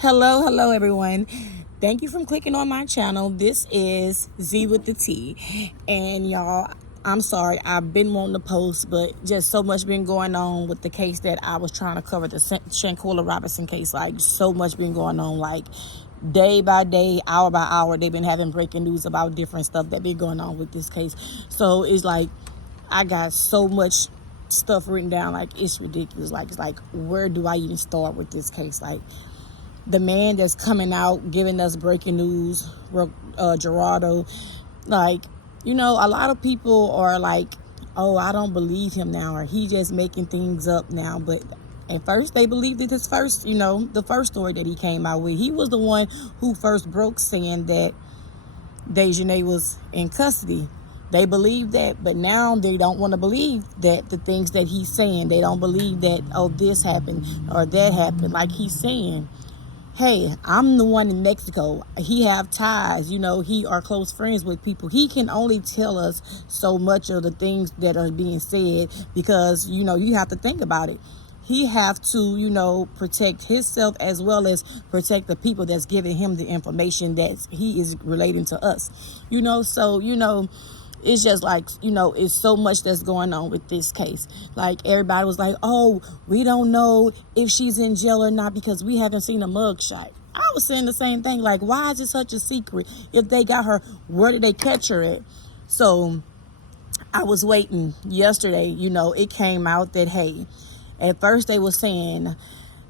Hello everyone. Thank you for clicking on my channel. This is Z with the T. And y'all, I'm sorry, I've been wanting to post, but just so much been going on with the case that I was trying to cover, the Shanquella Robinson case. Like, so much been going on, like day by day, hour by hour. They've been having breaking news about different stuff that been going on with this case. So it's like I got so much stuff written down, like it's ridiculous. Like, it's like, where do I even start with this case? Like, the man that's coming out giving us breaking news, Gerardo, like, a lot of people are like, oh, I don't believe him now, or he just making things up now. But at first they believed it. His first, the first story that he came out with, he was the one who first broke, saying that Dejanae was in custody. They believe that, but now they don't want to believe that the things that he's saying. They don't believe that, oh, this happened or that happened. Like, he's saying, hey, I'm the one in Mexico. He have ties, he are close friends with people. He can only tell us so much of the things that are being said because, you have to think about it. He have to, protect himself as well as protect the people that's giving him the information that he is relating to us, so, it's just like, it's so much that's going on with this case. Like, everybody was like, oh, we don't know if she's in jail or not because we haven't seen a mugshot. I was saying the same thing. Like, why is it such a secret? If they got her, where did they catch her at? So I was waiting yesterday, it came out that, hey, at first they were saying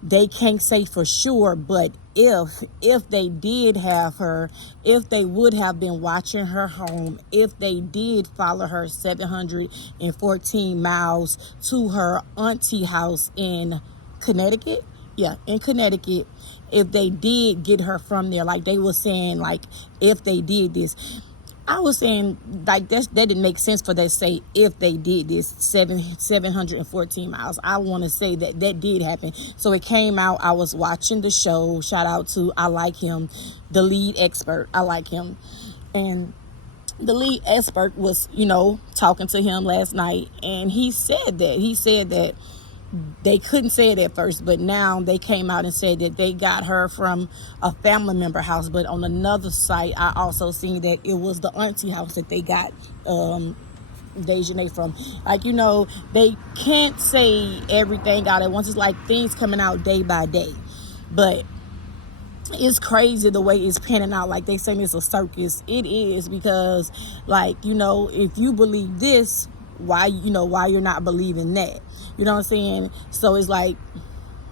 they can't say for sure, but if they did have her, if they would have been watching her home, if they did follow her 714 miles to her auntie house in Connecticut, in Connecticut, if they did get her from there, like they were saying, like if they did this, I was saying, like, that didn't make sense for them to say if they did this 714 miles. I want to say that did happen. So it came out. I was watching the show. Shout out to, I like him, the lead expert. I like him. And the lead expert was, talking to him last night. And he said that they couldn't say it at first, but now they came out and said that they got her from a family member house. But on another site, I also seen that it was the auntie house that they got Dejanae from. Like, they can't say everything out at once. It's like things coming out day by day. But it's crazy the way it's panning out. Like, they saying it's a circus. It is, because, like, if you believe this, why you're not believing that? You know what I'm saying? So it's like,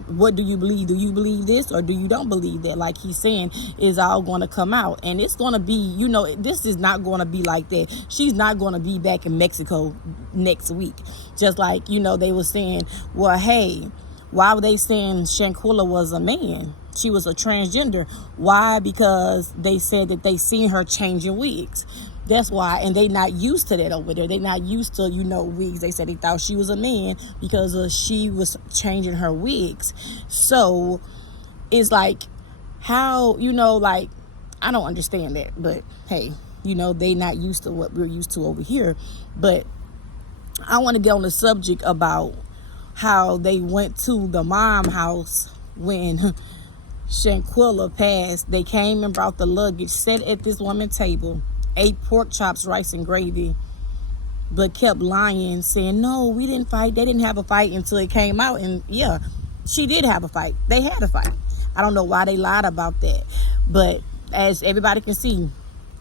what do you believe? Do you believe this or do you don't believe that? Like he's saying, is all going to come out. And it's going to be, this is not going to be like that. She's not going to be back in Mexico next week. Just like, they were saying, well, hey, why were they saying Shanquella was a man? She was a transgender. Why? Because they said that they seen her changing wigs. That's why, and they not used to that over there. They not used to, wigs. They said they thought she was a man because she was changing her wigs. So it's like, how, like, I don't understand that. But hey, they not used to what we're used to over here. But I want to get on the subject about how they went to the mom house when Shanquella passed. They came and brought the luggage, sat at this woman's table, ate pork chops, rice, and gravy, but kept lying, saying, no, we didn't fight. They didn't have a fight until it came out. And yeah, she did have a fight. They had a fight. I don't know why they lied about that. But as everybody can see,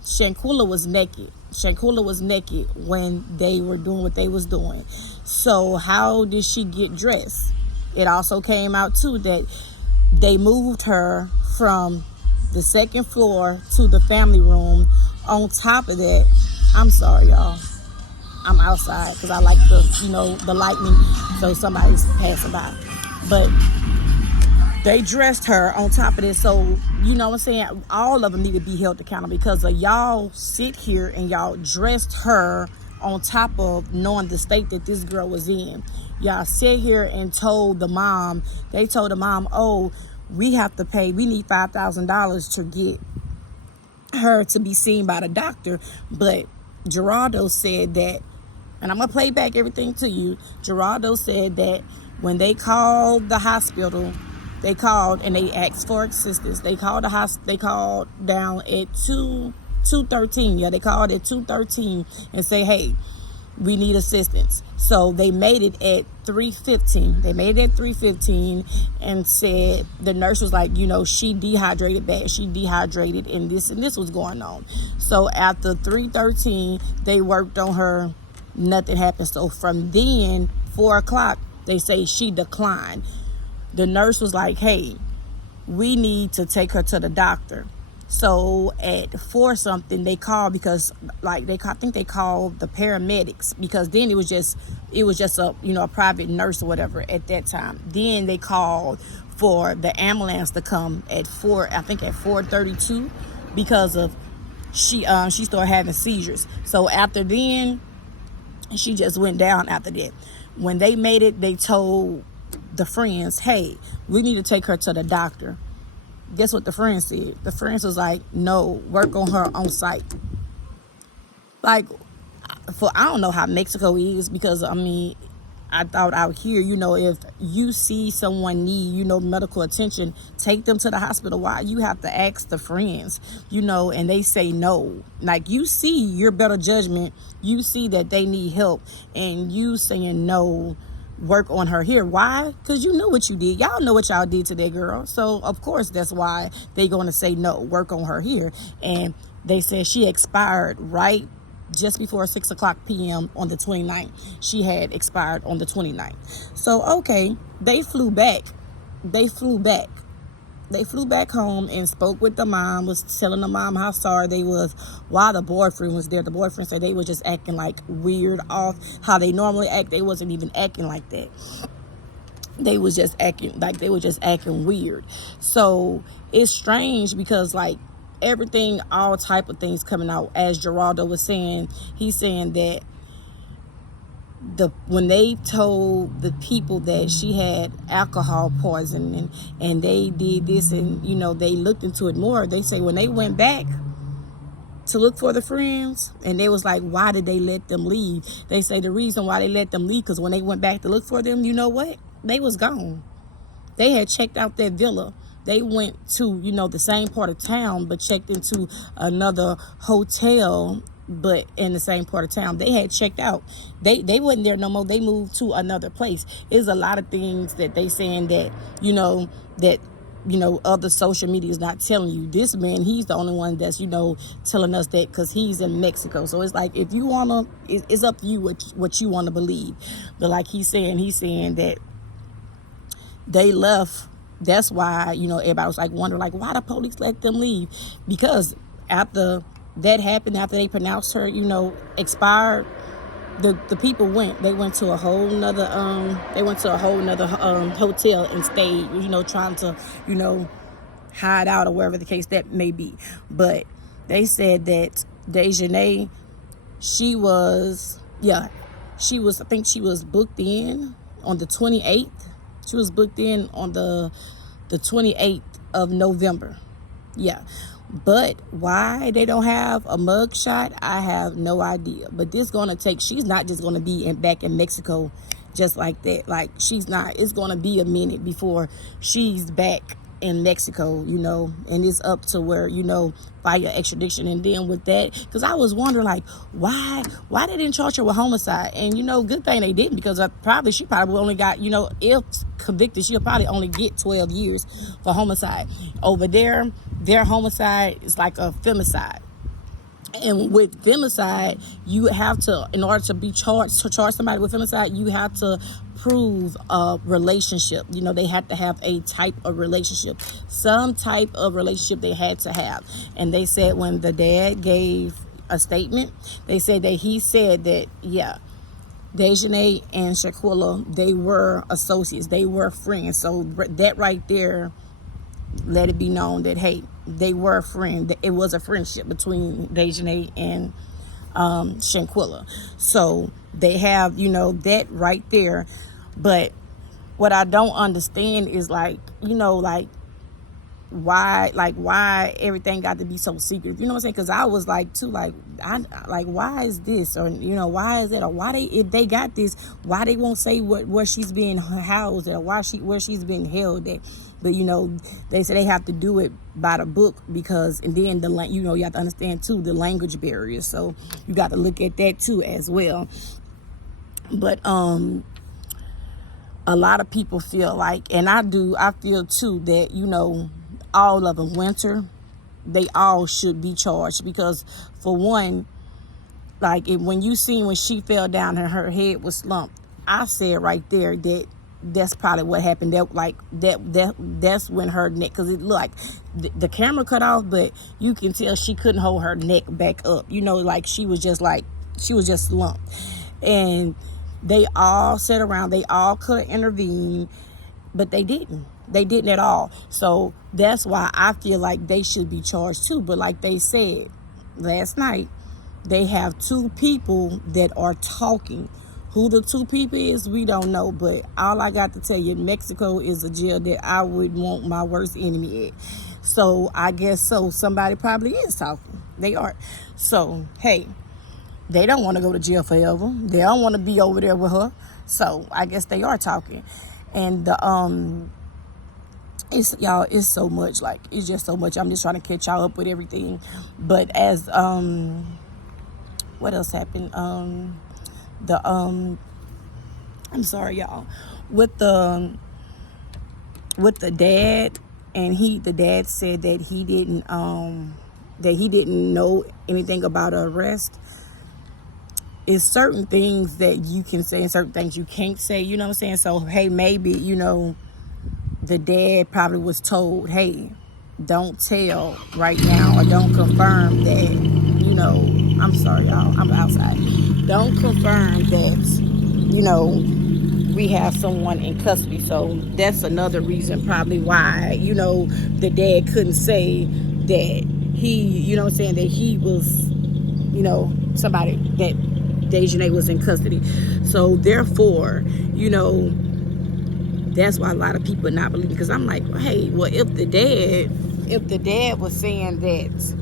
Shanquella was naked. Shanquella was naked when they were doing what they was doing. So how did she get dressed? It also came out too that they moved her from the second floor to the family room. On top of that, I'm sorry, y'all, I'm outside because I like the lightning, so somebody's passing by. But they dressed her on top of this. So, what I'm saying? All of them need to be held accountable because y'all sit here and y'all dressed her on top of knowing the state that this girl was in. Y'all sit here and told the mom, oh, we have to pay, we need $5,000 to get her to be seen by the doctor. But Gerardo said that, and I'm gonna play back everything to you. Gerardo said that when they called the hospital, they called and they asked for assistance. They called the house. They called down at 2:13. Yeah, they called at 2:13 and say, hey, we need assistance. So they made it at 3:15. They made it at 3:15 and said, the nurse was like, she dehydrated bad. She dehydrated and this was going on. So after 3:13, they worked on her. Nothing happened. So from then, 4 o'clock, they say she declined. The nurse was like, hey, we need to take her to the doctor. So at 4 something, they called because I think they called the paramedics, because then it was just a private nurse or whatever at that time. Then they called for the ambulance to come at 4:32 because of she started having seizures. So after then, she just went down after that. When they made it, they told the friends, hey, we need to take her to the doctor. Guess what the friends said? The friends was like, no, work on her on site. Like, I don't know how Mexico is, because I thought out here, if you see someone need, medical attention, take them to the hospital. Why you have to ask the friends, and they say no? Like, you see your better judgment, you see that they need help, and you saying no, work on her here. Why? Because you know what you did. Y'all know what y'all did to that girl. So of course that's why they going to say no, work on her here. And they said she expired right just before 6 o'clock p.m. on the 29th. She had expired on the 29th. So okay, they flew back home and spoke with the mom, was telling the mom how sorry they was while the boyfriend was there. The boyfriend said they were just acting like weird, off how they normally act. They wasn't even acting like that. They was just acting weird. So it's strange because everything, all type of things coming out. As Geraldo was saying, he's saying that when they told the people that she had alcohol poisoning and they did this and they looked into it more, they say when they went back to look for the friends and they was like, why did they let them leave? They say the reason why they let them leave because when they went back to look for them, you know what? They was gone. They had checked out that villa. They went to the same part of town but checked into another hotel, but in the same part of town. They had checked out. They wasn't there no more. They moved to another place. There's a lot of things that they saying that other social media is not telling you. This man, he's the only one that's telling us that, because he's in Mexico. So it's like, if you wanna, it's up to you what you want to believe. But like he's saying that they left. That's why everybody was wondering why the police let them leave, because after that happened, after they pronounced her, expired, the people went to a whole nother hotel and stayed, trying to, hide out or wherever the case that may be. But they said that Dejanae, I think she was booked in on the 28th. She was booked in on the 28th of November. Yeah. But why they don't have a mug shot, I have no idea. But she's not just going to be back in Mexico just like that. She's not. It's going to be a minute before she's back in Mexico, and it's up to where, file extradition. And then with that, because I was wondering, why they didn't charge her with homicide? And, good thing they didn't, because she probably only got, if convicted, she'll probably only get 12 years for homicide. Over there, their homicide is like a femicide. And with femicide, you have to, in order to charge somebody with femicide, you have to prove a relationship. They had to have a type of relationship. Some type of relationship they had to have. And they said when the dad gave a statement, they said that he said that, yeah, Dejanae and Shanquella, they were associates. They were friends. So that right there, let it be known that, hey, they were a friend. It was a friendship between Dejanae and Shanquella. So they have, that right there. But what I don't understand is why everything got to be so secret. You know what I'm saying? Because I was why is this, or why is that, or why if they got this, why they won't say where she's being housed, or where she's being held at. But they say they have to do it by the book because, and then you have to understand too the language barriers. So you got to look at that too as well. But a lot of people feel like, and I feel too that all of them, Winter, they all should be charged because, for one, like when she fell down and her head was slumped, I said right there that that's probably what happened. That's when her neck, because it looked like the camera cut off, but you can tell she couldn't hold her neck back up. Like she was just slumped, and they all sat around. They all could have intervened, but they didn't. They didn't at all. So that's why I feel like they should be charged too. But like they said last night, they have two people that are talking. Who the two people is, we don't know. But all I got to tell you, Mexico is a jail that I would want my worst enemy at. So I guess so. Somebody probably is talking. They are. So, hey, they don't want to go to jail forever. They don't want to be over there with her. So I guess they are talking. And it's so much. Like, it's just so much. I'm just trying to catch y'all up with everything. But as what else happened? I'm sorry, y'all. With the dad, and the dad said that he didn't know anything about the arrest. It's certain things that you can say and certain things you can't say. You know what I'm saying? So hey, maybe the dad probably was told, hey, don't tell right now, or don't confirm that. I'm sorry, y'all. I'm outside. Don't confirm that, we have someone in custody. So that's another reason probably why, the dad couldn't say that he, that he was, somebody that Dejanae was in custody. So therefore, that's why a lot of people are not believing. Because I'm like, hey, well, if the dad was saying that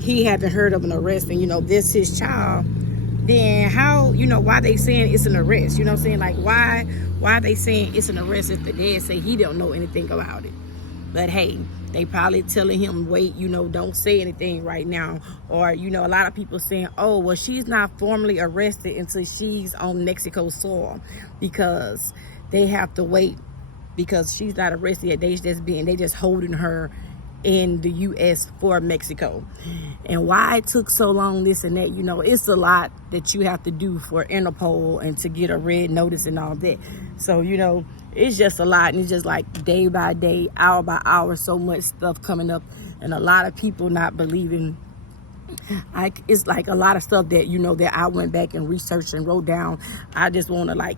he haven't heard of an arrest and this his child, then how, why they saying it's an arrest? You know what I'm saying? Like, why are they saying it's an arrest if the dad say he don't know anything about it? But hey, they probably telling him, wait, don't say anything right now. Or, a lot of people saying, oh, well, she's not formally arrested until she's on Mexico soil, because they have to wait, because she's not arrested yet. They just holding her in the U.S. for Mexico. And why it took so long, this and that, it's a lot that you have to do for Interpol and to get a red notice and all that. So, it's just a lot, and it's just like day by day, hour by hour, so much stuff coming up, and a lot of people not believing. It's like a lot of stuff that, that I went back and researched and wrote down. I just want to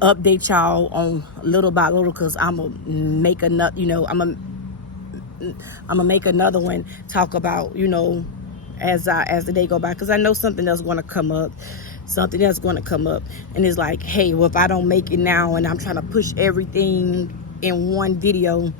update y'all on little by little, because I'm gonna make another, I'm gonna make another one talk about, as the day go by, because I know something else going to come up. And it's like, hey, well, if I don't make it now and I'm trying to push everything in one video,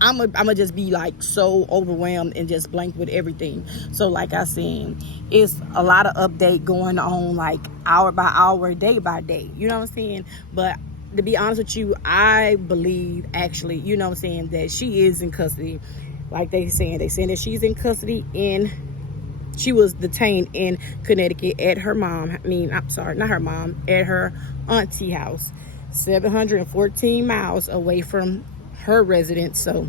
I'm gonna just be so overwhelmed and just blank with everything. So like I said, it's a lot of update going on, hour by hour, day by day. You know what I'm saying? But to be honest with you, I believe actually, that she is in custody. Like they saying that she's in custody she was detained in Connecticut at her at her auntie house, 714 miles away from her residence. So,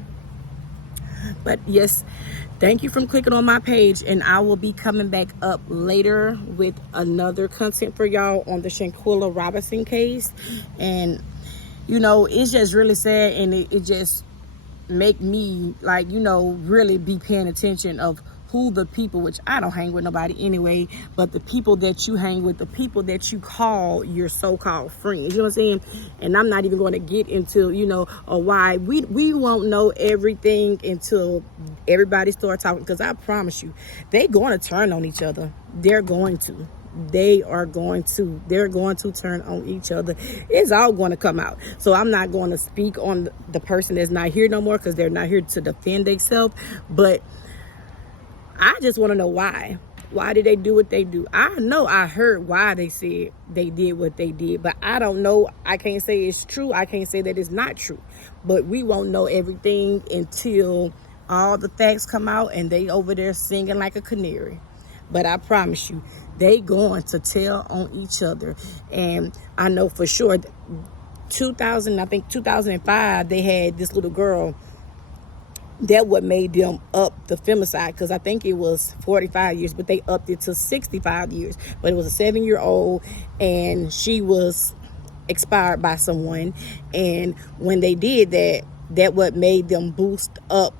but yes, thank you for clicking on my page, and I will be coming back up later with another content for y'all on the Shanquella Robinson case. And it's just really sad, and it just make me really be paying attention of who the people, which I don't hang with nobody anyway, but the people that you hang with, the people that you call your so-called friends. You know what I'm saying? And I'm not even going to get into, or why. We won't know everything until everybody starts talking, because I promise you, they're going to turn on each other. They're going to turn on each other. It's all going to come out. So I'm not going to speak on the person that's not here no more, because they're not here to defend themselves. But I just want to know why. Why did they do what they do? I know I heard why they said they did what they did, but I don't know. I can't say it's true. I can't say that it's not true. But we won't know everything until all the facts come out and they over there singing like a canary. But I promise you, they going to tell on each other. And I know for sure, 2005, they had this little girl. That what made them up the femicide, because I think it was 45 years, but they upped it to 65 years. But it was a 7-year-old, and she was expired by someone. And when they did that, that what made them boost up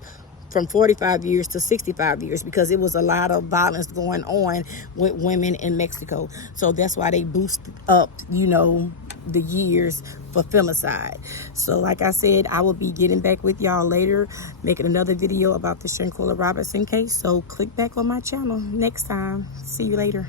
from 45 years to 65 years, because it was a lot of violence going on with women in Mexico. So that's why they boosted up, you know, the years for femicide. So like I said, I will be getting back with y'all later, making another video about the Shanquella Robinson case. So click back on my channel next time. See you later.